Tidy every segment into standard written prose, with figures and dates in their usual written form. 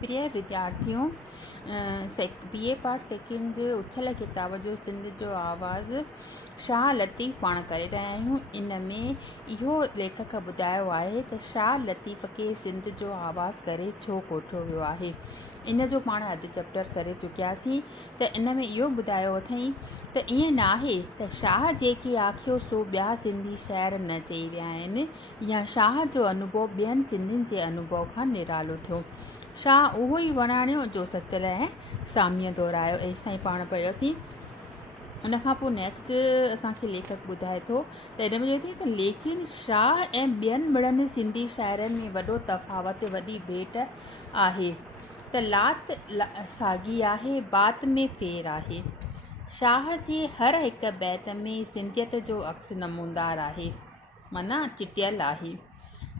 प्रिय विद्यार्थियों, BA part second उथियल किताब जो सिंध जो आवाज़ शाह लतीफ़ पाण करे रहिया आहियूं। इन में इहो लेखक ॿुधायो आहे त शाह लतीफ़ खे सिंध जो आवाज़ करे छो कोठियो वियो आहे। इन जो पाण अधु चैप्टर करे चुकियासीं। त इन में इहो ॿुधायो अथई त ईअं न आहे त शाह जेके आखियो सो ॿिया सिंधी शाइर न चई विया आहिनि, या शाह जो अनुभव ॿियनि सिंधियुनि जे अनुभव खां निरालो थियो। शाह उहो ई वणाणियो जो सचल ऐं साम्य दोहरायो। एसि ताईं पाण पढ़ियोसीं। उन खां पोइ नेक्स्ट असांखे लेखक ॿुधाए थो त हिन में चए थी त लेकिन शाह ऐं ॿियनि ॿिड़नि सिंधी शाइरनि में वॾो तफ़ावत, वॾी भेट आहे त लात साॻी आहे, बात में फेर आहे। शाह जे हर हिकु बैत में सिंधियत जो अक्स नमूनदार आहे, माना चिटियल आहे।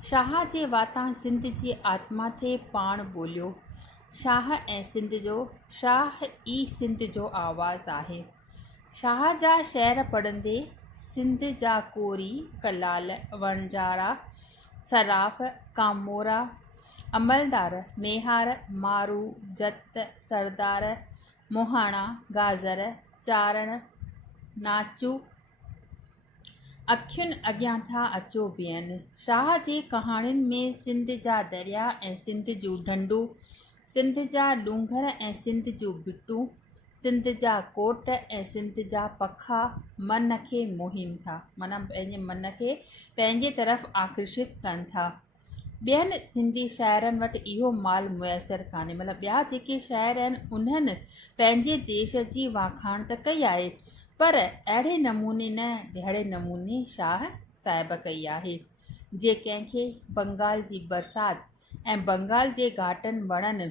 शाह जे वाता सिंध जी आत्मा थे पाण ॿोलियो। शाह ऐं सिंध जो, शाह ई सिंध जो आवाज़ आहे। शाह जा शेर पढ़ंदे सिंध जा कोरी, कलाल, वणजारा, सराफ, कामोरा, अमलदार, मेहार, मारू, जत, सरदार, मोहाणा, गाज़र, चारण, नाचू अखियुनि अॻियां था अचो बीहनि। शाह जे कहाणियुनि में सिंध जा दरिया ऐं सिंध जूं ढंढूं, सिंध जा डूंगर ऐं सिंध जूं भिटूं, सिंध जा कोट ऐं सिंध जा पखा मन खे मोहीनि था, माना पंहिंजे मन खे पंहिंजे तरफ़ आकर्षित कनि था। ॿियनि सिंधी शाइरनि वटि इहो माल मुयसरु कान्हे। मतिलबु ॿिया जेके शाइर आहिनि उन्हनि पंहिंजे देश जी वाखाण त कई आहे, पर अहिड़े नमूने न जहिड़े नमूने शाह साहिब कई आहे। जे कंहिंखे बंगाल जी बरसाति ऐं बंगाल जे घाटनि, वणनि,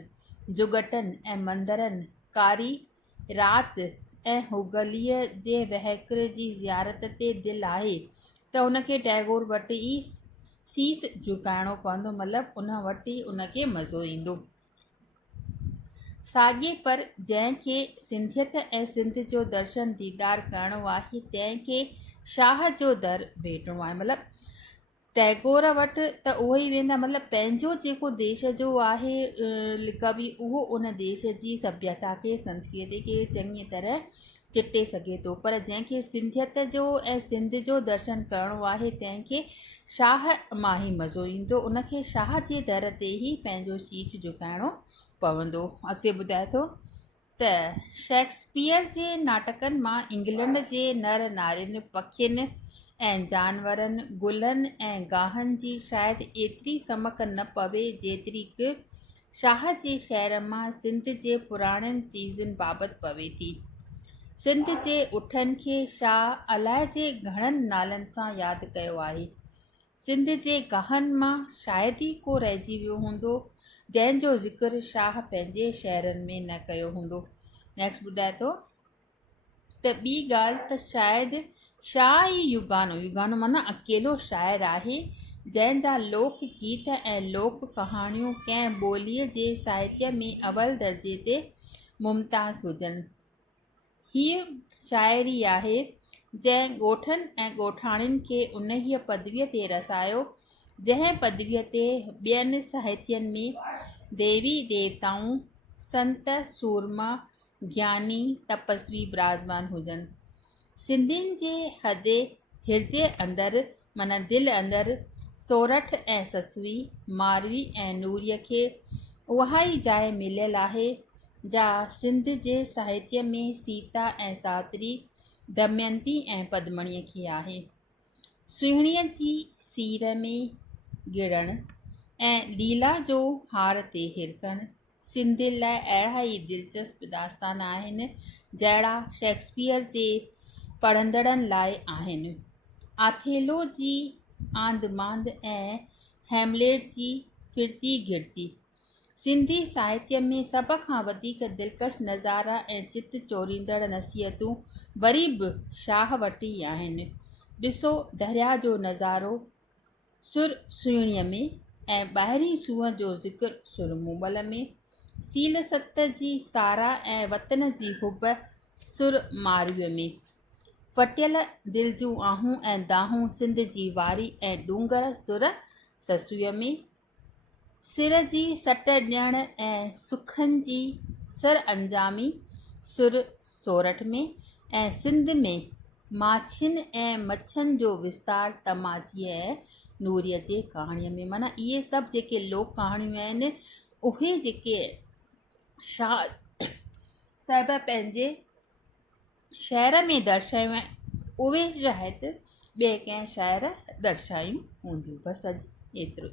जुगटनि ऐं मंदरनि, कारी राति ऐं हुगलीअ जे वहकिरे जी ज़ियारत ते दिलि आहे त उनखे टैगोर वटि ई सीस झुकाइणो पवंदो, मतिलबु उन वटि ई उनखे मज़ो ईंदो। साॻिए पर जंहिंखे सिंधियत ऐं सिंध जो दर्शन दीदार करणो आहे तंहिंखे शाह जो दर भेटणो आहे। मतिलबु टैगोर वटि त उहो ई वेंदा, मतिलबु पंहिंजो जेको देश जो आहे कवि, उहो उन देश जी सभ्यता खे, संस्कृति खे चङी तरह चिटे सघे थो, पर जंहिंखे सिंधियत जो ऐं सिंध जो दर्शन करणो आहे तंहिंखे शाह मां ई मज़ो ईंदो। उनखे शाह जे दर ते ई पंहिंजो शीश झुकाइणो पवंदो। अॻिते ॿुधाए थो त शेक्सपियर जे नाटकनि मां इंग्लैंड जे नर नारियुनि, पखियुनि ऐं जानवरनि, गुलनि ऐं गाहनि जी शायदि एतिरी समक न पवे जेतिरी कि शाह जे शहर मां सिंध जे पुराणनि चीज़ुनि बाबति पवे थी। सिंध जे उठनि खे शाह अलाए जे घणनि नालनि सां यादि कयो आहे। सिंध जे गाहनि मां शायदि ई को रहिजी वियो हूंदो जंहिंजो ज़िक्र शाह पंहिंजे शहरनि में न कयो हूंदो। नेक्स्ट ॿुधाए थो त ॿी ॻाल्हि त शायदि शाह ई युगानो माना अकेलो शाइर आहे जंहिंजा लोक गीत ऐं लोक कहाणियूं कंहिं ॿोलीअ जे साहित्य में अवल दर्जे ते मुमताज़ हुजनि। हीअ शाइरी आहे जंहिं ॻोठनि ऐं ॻोठाणियुनि खे उन पदवीअ ते रसायो जंहिं पदवीअ ते ॿियनि साहित्यनि में देवी देवताऊं, संत, सूरमा, ज्ञानी, तपस्वी विराजमान हुजनि। सिंधियुनि जे हृदय अंदरि, माना दिलि अंदरि सोरठ ऐं ससवी, मारवी ऐं नूरीअ खे उहा ई जाइ मिलियल आहे जा सिंध जे साहित्य में सीता ऐं सावित्री, दमयंती ऐं पद्मणीअ खे आहे। सुहिणीअ जी सीर में गिड़णु ऐं लीला जो हार ते हिरकणु सिंधियुनि लाइ अहिड़ा ई दिलचस्प दास्तान आहिनि जहिड़ा शेक्सपियर जे पढ़ंदड़नि लाइ आहिनि। आथेलो जी आंद मांद ऐं हैमलेट जी फिरती गिरती सिंधी साहित्य में सभ खां वधीक दिलकश नज़ारा ऐं चित चोरींदड़ नसीहतूं वरी बि शाह वटि ई आहिनि। ॾिसो दरिया जो नज़ारो सुर सुहिणीअ में ऐं ॿाहिरीं सूंहं जो ज़िक्र सुर मूमल में, सील सत जी सारा ऐं वतन जी हुब सुर मारवीअ में, फटियल दिलि जूं आहूं ऐं दाहूं सिंध जी वारी ऐं डूंगर सुर ससूअ में, सिर जी सट ॾियण ऐं सुखनि जी सर अंजामी सुर सोरठ में ऐं सिंध में माछियुनि ऐं मच्छनि जो विस्तार तमाचीअ ऐं नूरीअ जे कहाणीअ में। माना इहे सभु जेके लोक कहाणियूं आहिनि उहे जेके शाह साहिब पंहिंजे शहर में दर्शायूं आहिनि उहे शायदि ॿिए कंहिं शहर दर्शायूं हूंदियूं। बसि अॼु एतिरो।